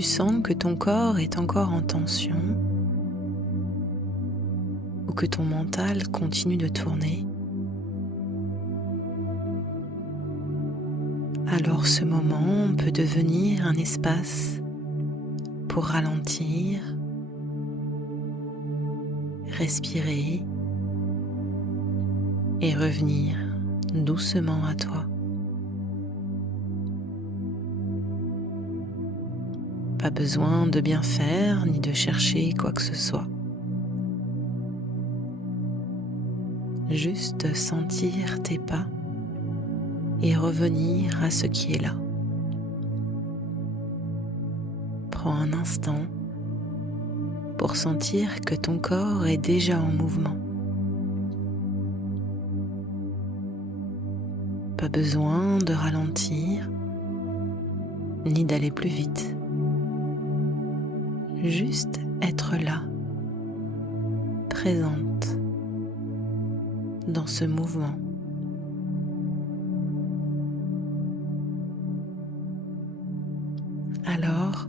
tu sens que ton corps est encore en tension ou que ton mental continue de tourner, alors ce moment peut devenir un espace pour ralentir, respirer et revenir doucement à toi. Pas besoin de bien faire ni de chercher quoi que ce soit. Juste sentir tes pas et revenir à ce qui est là. Prends un instant pour sentir que ton corps est déjà en mouvement. Pas besoin de ralentir ni d'aller plus vite. Juste être là, présente dans ce mouvement. Alors,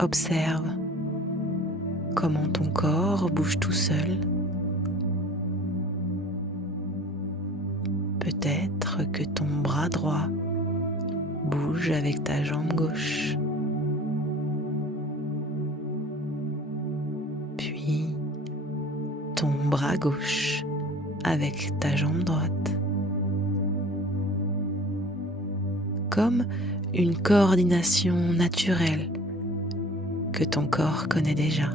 observe comment ton corps bouge tout seul. Peut-être que ton bras droit bouge avec ta jambe gauche. Puis ton bras gauche avec ta jambe droite. Comme une coordination naturelle que ton corps connaît déjà.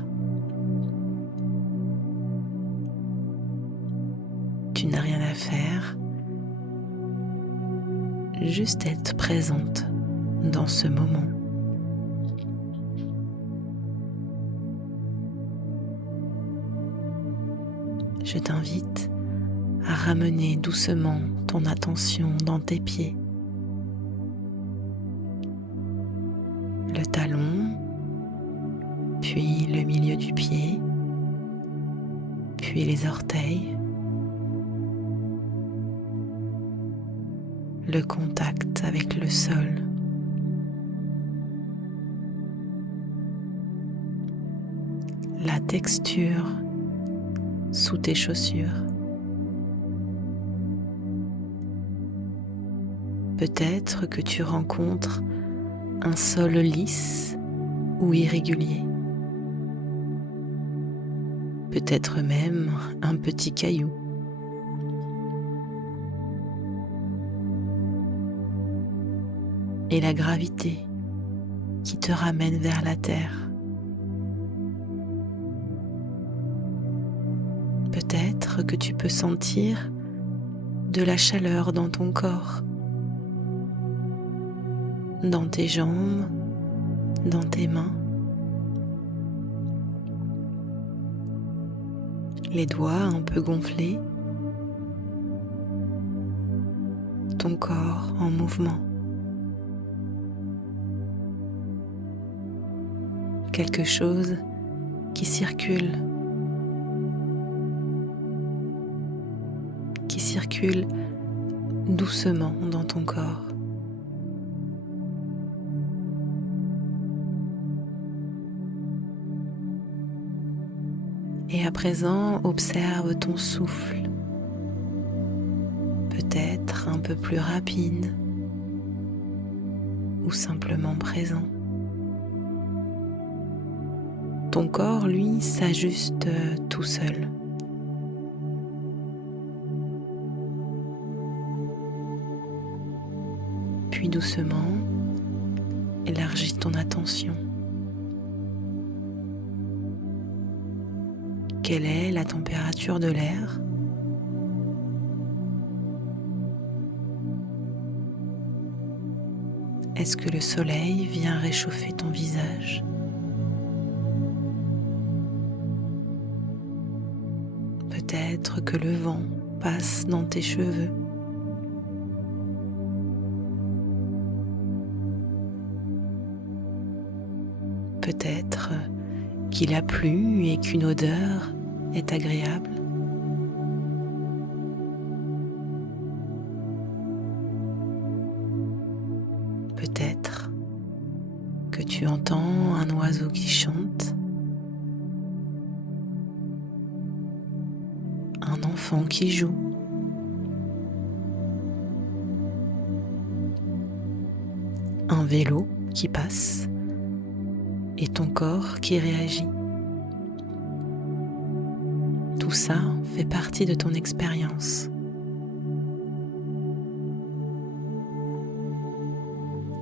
Tu n'as rien à faire, juste être présente dans ce moment. Je t'invite à ramener doucement ton attention dans tes pieds. Le talon, puis le milieu du pied, puis les orteils, le contact avec le sol, la texture sous tes chaussures. Peut-être que tu rencontres un sol lisse ou irrégulier. Peut-être même un petit caillou. Et la gravité qui te ramène vers la terre. Peut-être que tu peux sentir de la chaleur dans ton corps, dans tes jambes, dans tes mains. Les doigts un peu gonflés, ton corps en mouvement. Quelque chose qui circule doucement dans ton corps. Et à présent, observe ton souffle, peut-être un peu plus rapide ou simplement présent. Ton corps, lui, s'ajuste tout seul. Puis doucement, élargis ton attention. Quelle est la température de l'air ? Est-ce que le soleil vient réchauffer ton visage ? Peut-être que le vent passe dans tes cheveux. Peut-être qu'il a plu et qu'une odeur est agréable. Peut-être que tu Tu entends un oiseau qui chante, un enfant qui joue, un vélo qui passe et ton corps qui réagit. Tout ça fait partie de ton expérience.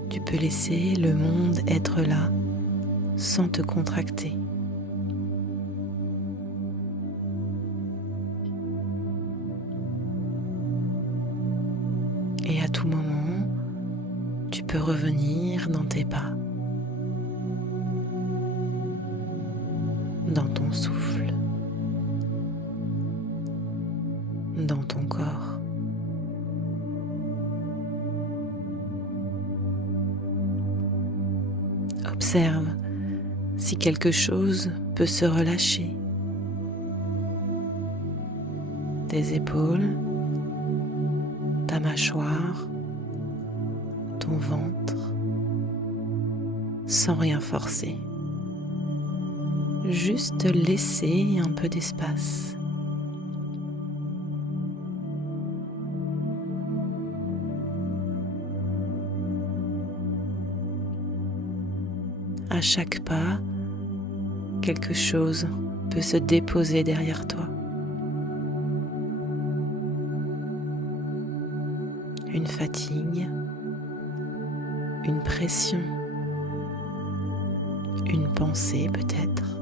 Tu peux laisser le monde être là sans te contracter. Et à tout moment, tu peux revenir dans tes pas, dans ton souffle, dans ton corps. Observe si quelque chose peut se relâcher. Tes épaules, ta mâchoire, ton ventre, sans rien forcer. Juste laisser un peu d'espace. À chaque pas, quelque chose peut se déposer derrière toi. Une fatigue, une pression, une pensée peut-être.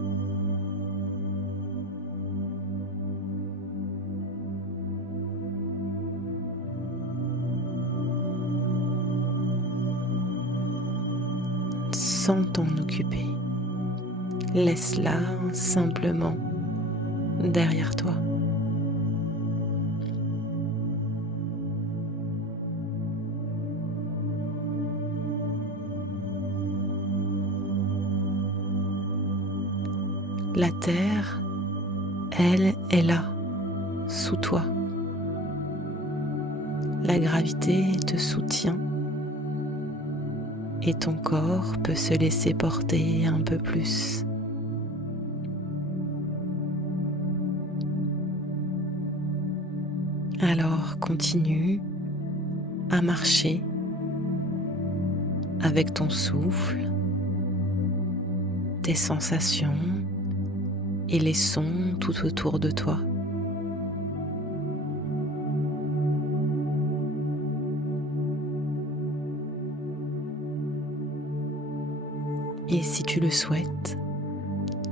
Sans t'en occuper, laisse-la simplement derrière toi. La terre, elle, est là, sous toi. La gravité te soutient et ton corps peut se laisser porter un peu plus. Alors continue à marcher avec ton souffle, tes sensations et les sons tout autour de toi. Et si tu le souhaites,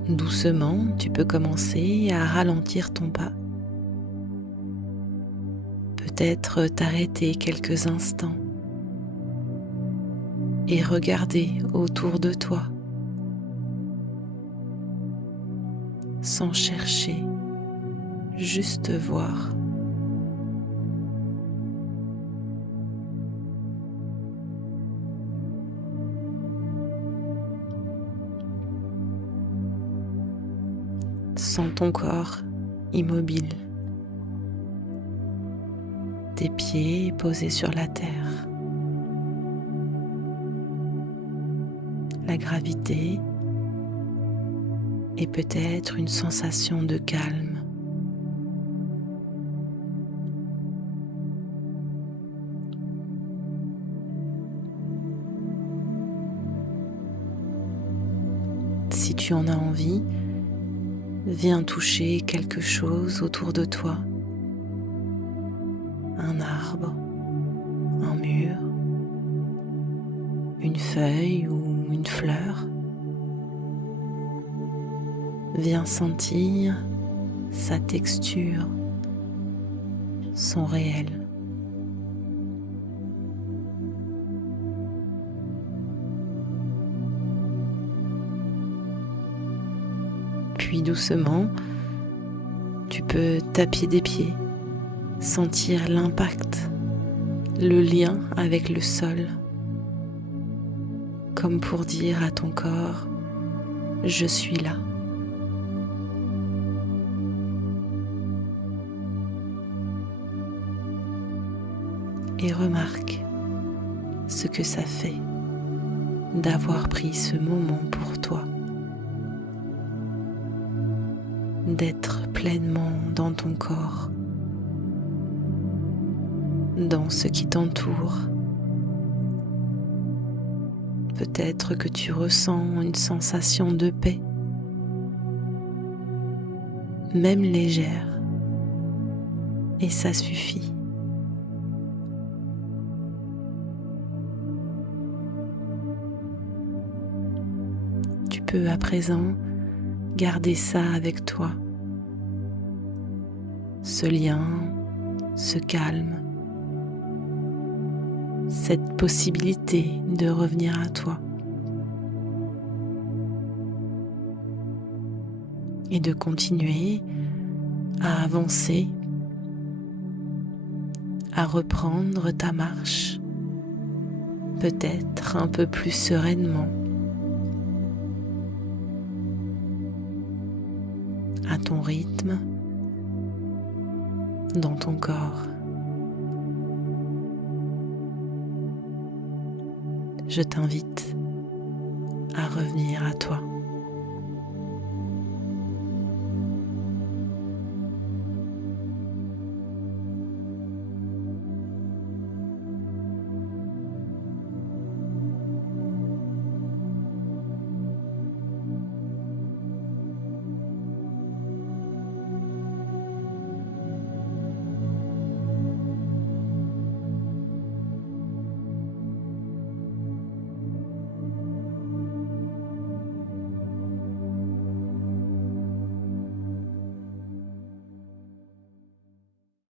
doucement, tu peux commencer à ralentir ton pas. Peut-être t'arrêter quelques instants et regarder autour de toi, sans chercher, juste voir. Sens ton corps immobile, tes pieds posés sur la terre, la gravité et peut-être une sensation de calme. Si tu en as envie, viens toucher quelque chose autour de toi. Un arbre, un mur, une feuille ou une fleur. Viens sentir sa texture, son réel. Puis doucement, tu peux taper des pieds, sentir l'impact, le lien avec le sol, comme pour dire à ton corps, je suis là. Et remarque ce que ça fait d'avoir pris ce moment pour toi, d'être pleinement dans ton corps, dans ce qui t'entoure. Peut-être que tu ressens une sensation de paix, même légère, et ça suffit. Tu peux à présent garder ça avec toi, ce lien, ce calme, cette possibilité de revenir à toi et de continuer à avancer, à reprendre ta marche, peut-être un peu plus sereinement, à ton rythme, dans ton corps. Je t'invite à revenir à toi.